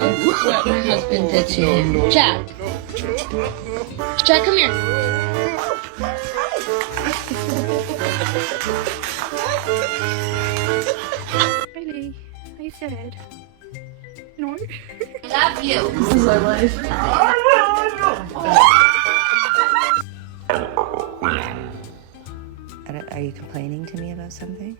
what my husband did to him. Jack. Jack, come here. Really? Are you sad? No? I love you. This is my life. Are you complaining to me about something?